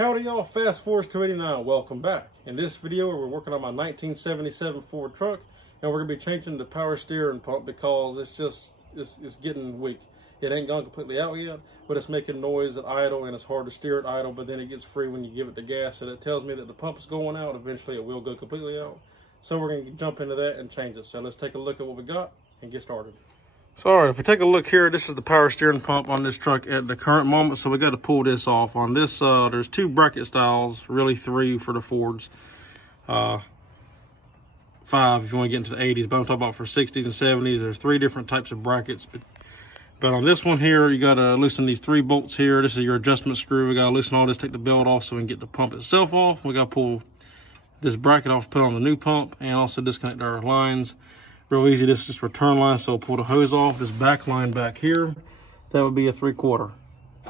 Howdy y'all, Fast Force 289, welcome back. In this video we're working on my 1977 Ford truck and we're going to be changing the power steering pump because it's getting weak. It ain't gone completely out yet, but it's making noise at idle and it's hard to steer at idle, but then it gets free when you give it the gas, and it tells me that the pump is going out. Eventually it will go completely out. So we're going to jump into that and change it. So let's take a look at what we got and get started. So, all right, if we take a look here, this is the power steering pump on this truck at the current moment. So we got to pull this off. On this, there's two bracket styles, really three for the Fords. 5 if you want to get into the 80s, but I'm talking about for 60s and 70s. There's 3 different types of brackets. But on this one here, you got to loosen these 3 bolts here. This is your adjustment screw. We got to loosen all this, take the belt off so we can get the pump itself off. We got to pull this bracket off, put on the new pump, and also disconnect our lines. Real easy, this is just return line, so pull the hose off. This back line back here, that would be a 3/4.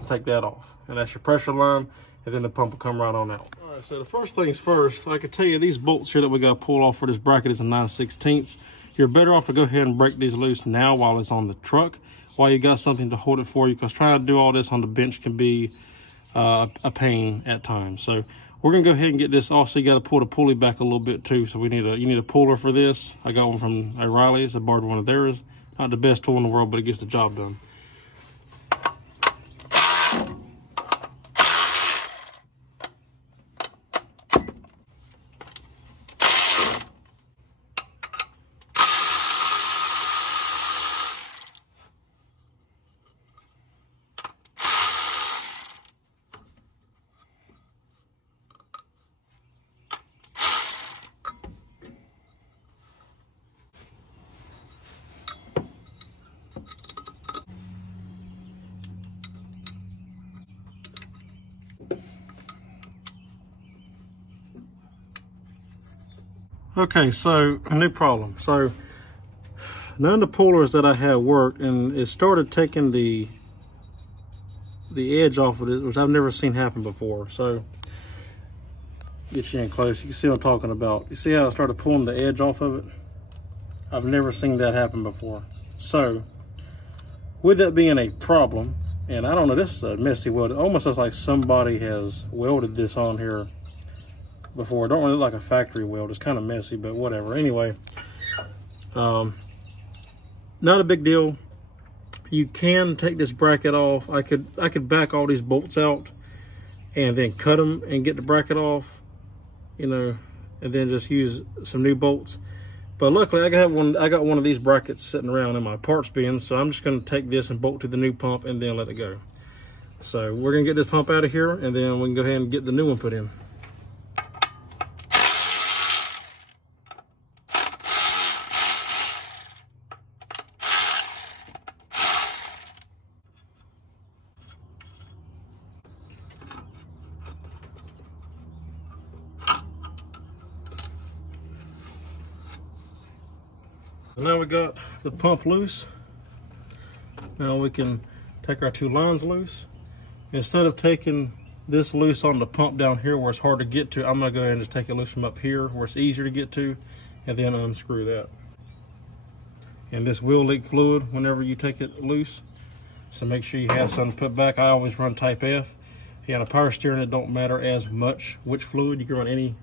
Take that off. And that's your pressure line, and then the pump will come right on out. All right, so the first things first, I can tell you these bolts here that we got to pull off for this bracket is a 9/16. You're better off to go ahead and break these loose now while it's on the truck, while you got something to hold it for you, because trying to do all this on the bench can be a pain at times. So we're gonna go ahead and get this. Also, you got to pull the pulley back a little bit too. So you need a puller for this. I got one from O'Reilly's. I borrowed one of theirs. Not the best tool in the world, but it gets the job done. Okay, so a new problem. So none of the pullers that I had worked, and it started taking the edge off of it, which I've never seen happen before. So get you in close, you can see what I'm talking about. You see how I started pulling the edge off of it? I've never seen that happen before. So with that being a problem, and I don't know, this is a messy weld. It almost looks like somebody has welded this on here before. It don't really look like a factory weld. It's kind of messy, but whatever. Anyway, not a big deal. You can take this bracket off. I could back all these bolts out and then cut them and get the bracket off, you know, and then just use some new bolts. But luckily I got one of these brackets sitting around in my parts bin, so I'm just going to take this and bolt to the new pump and then let it go. So we're going to get this pump out of here, and then we can go ahead and get the new one put in. So now we got the pump loose. Now we can take our 2 lines loose. Instead of taking this loose on the pump down here where it's hard to get to, I'm gonna go ahead and just take it loose from up here where it's easier to get to, and then unscrew that. And this will leak fluid whenever you take it loose, so make sure you have something put back. I always run Type F. Yeah, the power steering, it don't matter as much which fluid. You can run any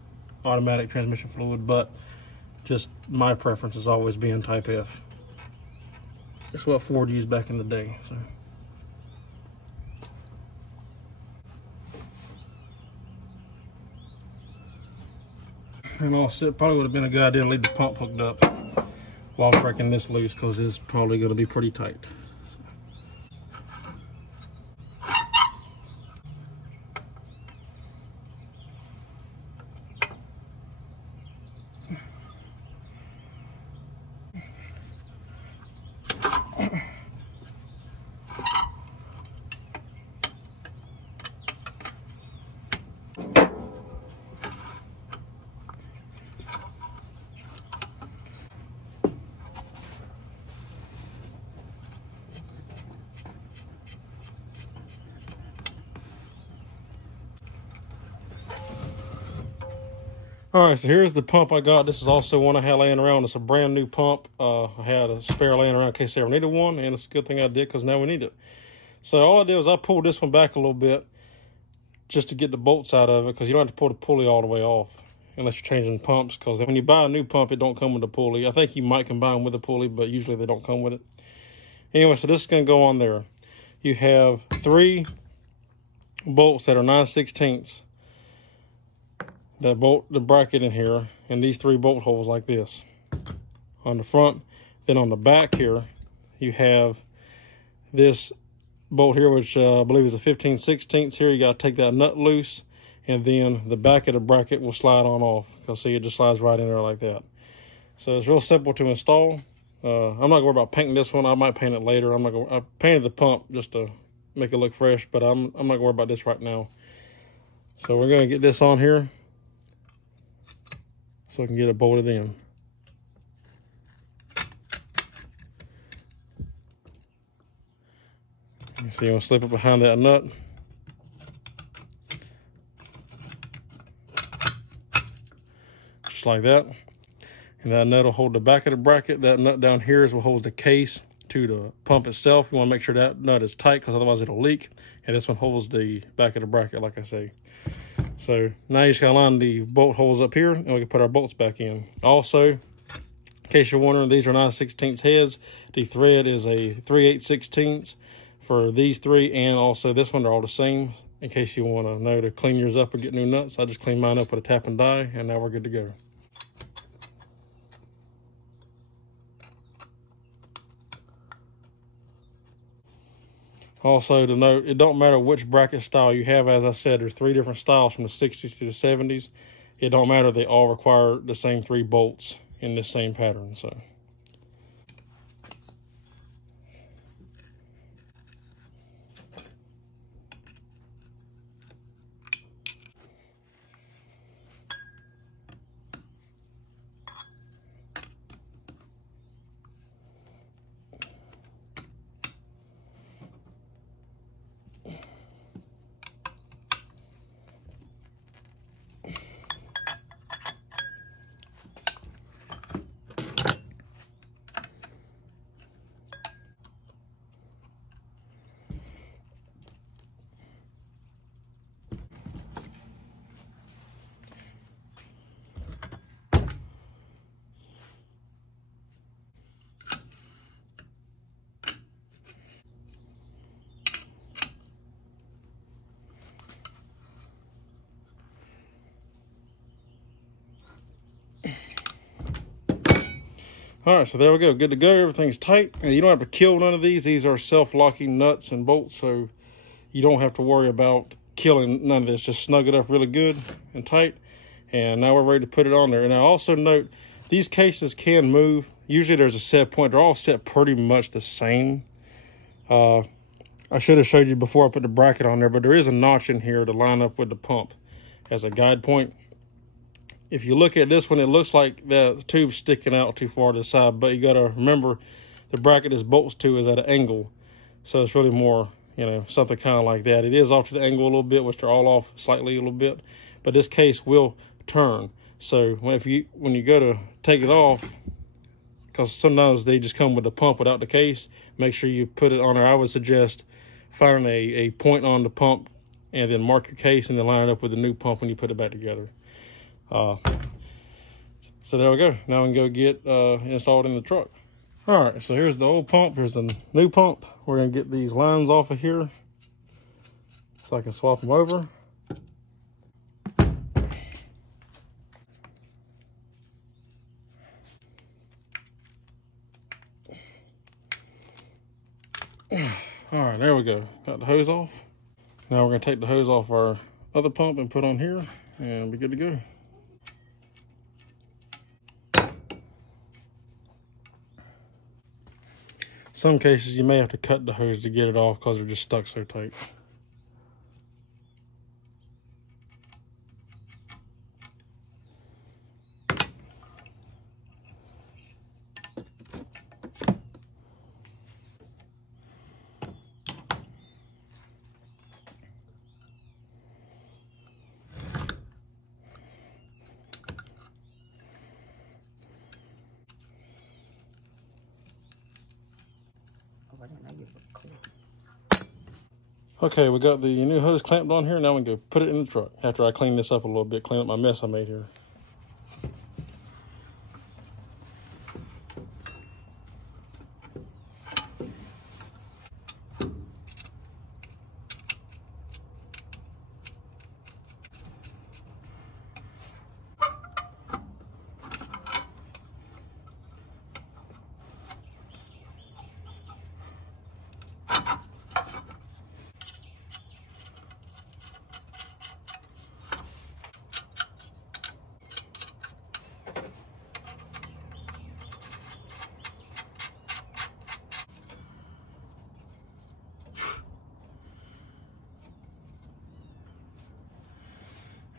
automatic transmission fluid, but just my preference is always being Type F. That's what Ford used back in the day. So. And also, it probably would have been a good idea to leave the pump hooked up while breaking this loose, because it's probably going to be pretty tight. All right, so here's the pump I got. This is also one I had laying around. It's a brand new pump. I had a spare laying around in case I ever needed one, and it's a good thing I did because now we need it. So all I did was I pulled this one back a little bit, just to get the bolts out of it, because you don't have to pull the pulley all the way off unless you're changing pumps, because when you buy a new pump, it don't come with a pulley. I think you might combine with a pulley, but usually they don't come with it. Anyway, so this is going to go on there. You have 3 bolts that are 9/16 that bolt the bracket in here, and these 3 bolt holes like this on the front. Then on the back here, you have this bolt here, which I believe is a 15/16 here. You got to take that nut loose, and then the back of the bracket will slide on off. You'll see it just slides right in there like that. So it's real simple to install. I'm not gonna worry about painting this one. I might paint it later. I painted the pump just to make it look fresh, but I'm not gonna worry about this right now. So we're gonna get this on here so we can get it bolted in. You see, I'm gonna slip it behind that nut. Just like that. And that nut will hold the back of the bracket. That nut down here is what holds the case to the pump itself. You want to make sure that nut is tight, because otherwise it'll leak. And this one holds the back of the bracket, like I say. So now you just gotta line the bolt holes up here, and we can put our bolts back in. Also, in case you're wondering, these are 9/16 heads. The thread is a 3/8/16 for these 3, and also this one. They're all the same. In case you want to know to clean yours up or get new nuts, I just clean mine up with a tap and die, and now we're good to go. Also to note, it don't matter which bracket style you have. As I said, there's 3 different styles from the 60s to the 70s. It don't matter. They all require the same 3 bolts in this same pattern. So. All right, so there we go. Good to go. Everything's tight. And you don't have to kill none of these. These are self-locking nuts and bolts, so you don't have to worry about killing none of this. Just snug it up really good and tight. And now we're ready to put it on there. And I also note, these cases can move. Usually there's a set point. They're all set pretty much the same. I should have showed you before I put the bracket on there, but there is a notch in here to line up with the pump as a guide point. If you look at this one, it looks like the tube's sticking out too far to the side, but you got to remember the bracket this bolts to is at an angle. So it's really more, you know, something kind of like that. It is off to the angle a little bit, which they're all off slightly a little bit, but this case will turn. So when you go to take it off, because sometimes they just come with the pump without the case, make sure you put it on there. I would suggest finding a point on the pump and then mark your case and then line it up with the new pump when you put it back together. So there we go. Now we can go get installed in the truck. All right, so here's the old pump. Here's the new pump. We're gonna get these lines off of here so I can swap them over. All right, there we go. Got the hose off. Now we're gonna take the hose off our other pump and put on here and be good to go. Some cases you may have to cut the hose to get it off because they're just stuck so tight. I don't know, you look cool. Okay, we got the new hose clamped on here. Now we can go put it in the truck after I clean this up a little bit, clean up my mess I made here.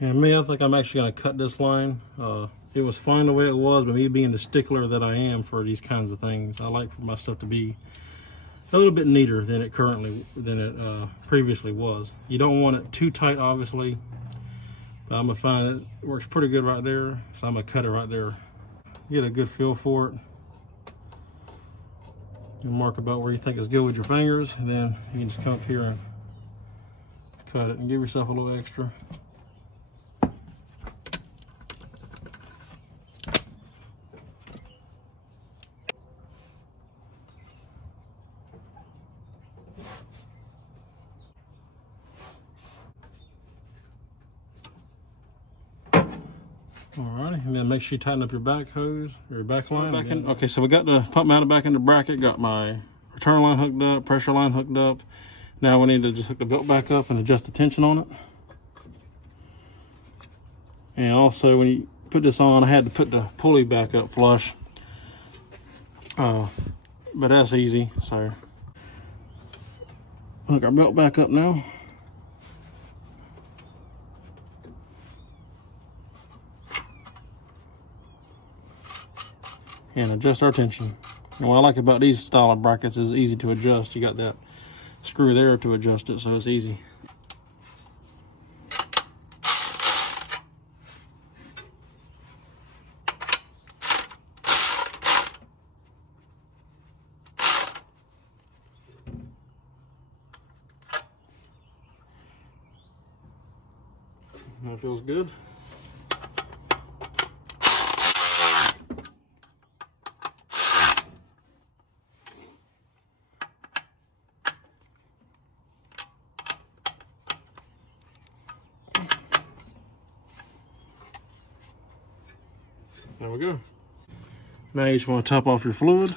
And me, I think I'm actually going to cut this line. It was fine the way it was, but me being the stickler that I am for these kinds of things, I like for my stuff to be a little bit neater than it previously was. You don't want it too tight, obviously, but I'm gonna find it works pretty good right there, so I'm gonna cut it right there. Get a good feel for it. You mark about where you think it's good with your fingers, and then you can just come up here and cut it and give yourself a little extra. Alrighty, and then make sure you tighten up your back hose, or your back line. Okay, so we got the pump mounted back in the bracket, got my return line hooked up, pressure line hooked up. Now we need to just hook the belt back up and adjust the tension on it. And also when you put this on, I had to put the pulley back up flush. But that's easy, so. Hook our belt back up now. And adjust our tension. And what I like about these style of brackets is easy to adjust. You got that screw there to adjust it, so it's easy. That feels good. There we go. Now you just want to top off your fluid.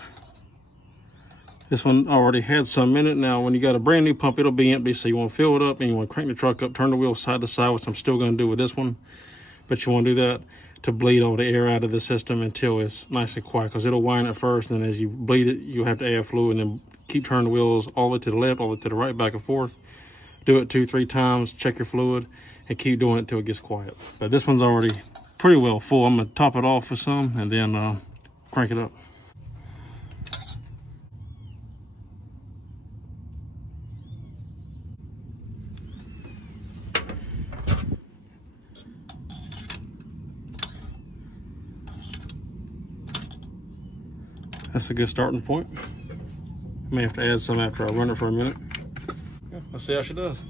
This one already had some in it. Now when you got a brand new pump, it'll be empty, so you want to fill it up and you want to crank the truck up, turn the wheel side to side, which I'm still going to do with this one. But you want to do that to bleed all the air out of the system until it's nice and quiet, because it'll whine at first, and then as you bleed it, you'll have to add fluid, and then keep turning the wheels all the way to the left, all the way to the right, back and forth. Do it 2-3 times, check your fluid, and keep doing it till it gets quiet. But this one's already pretty well full. I'm going to top it off with some and then crank it up. That's a good starting point. May have to add some after I run it for a minute. Yeah, let's see how she does.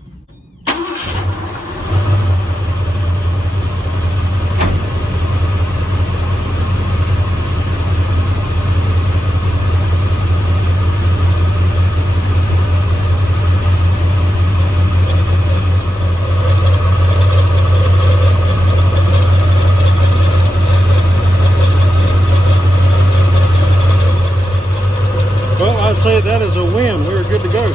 I'd say that is a win. We're good to go.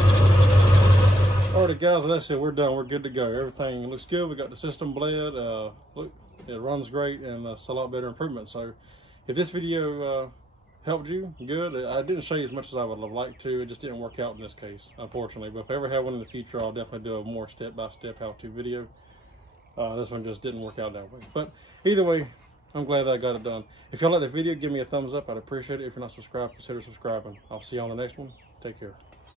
Alrighty guys, that's it. We're done. We're good to go. Everything looks good. We got the system bled. Look, it runs great, and it's a lot better improvement. So if this video helped you, good. I didn't show you as much as I would have liked to. It just didn't work out in this case, unfortunately. But if I ever have one in the future, I'll definitely do a more step-by-step how-to video. This one just didn't work out that way. But either way, I'm glad that I got it done. If y'all like the video, give me a thumbs up. I'd appreciate it. If you're not subscribed, consider subscribing. I'll see you on the next one. Take care.